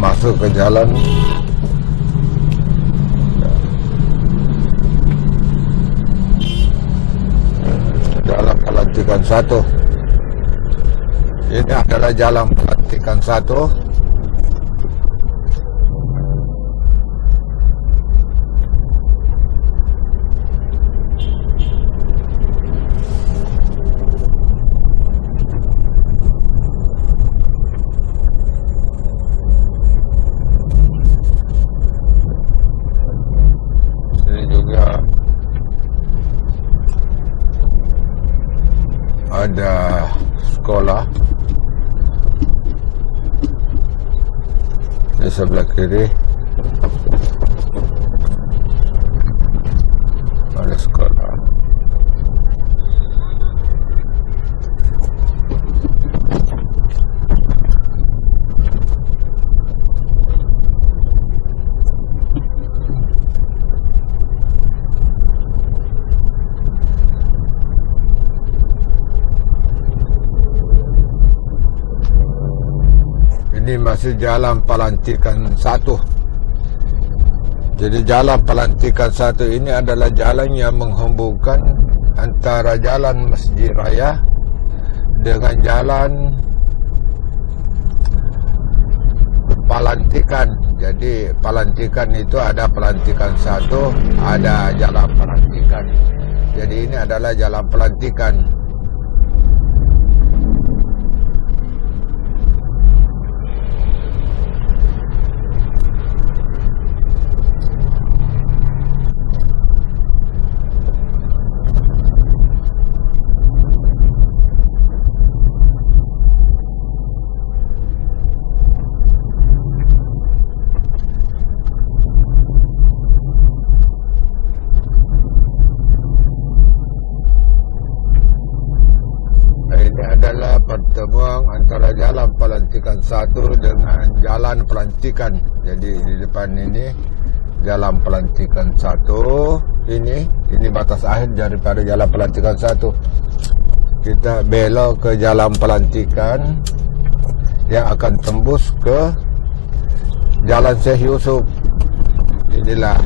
masuk ke jalan Pelantikan 1. Ini adalah Jalan Pelantikan 1. Sini juga ada sekolah di sebelah kiri, ada sekolah. Ini masih Jalan Pelantikan 1. Jadi Jalan Pelantikan 1 ini adalah jalan yang menghubungkan antara Jalan Masjid Raya dengan Jalan Pelantikan. Jadi Pelantikan itu ada Pelantikan 1, ada Jalan Pelantikan. Jadi ini adalah Jalan Pelantikan. Ini adalah pertemuan antara Jalan Pelantikan 1 dengan Jalan Pelantikan. Jadi di depan ini Jalan Pelantikan 1. Ini batas akhir daripada Jalan Pelantikan 1. Kita belok ke Jalan Pelantikan yang akan tembus ke Jalan Syekh Yusuf. Inilah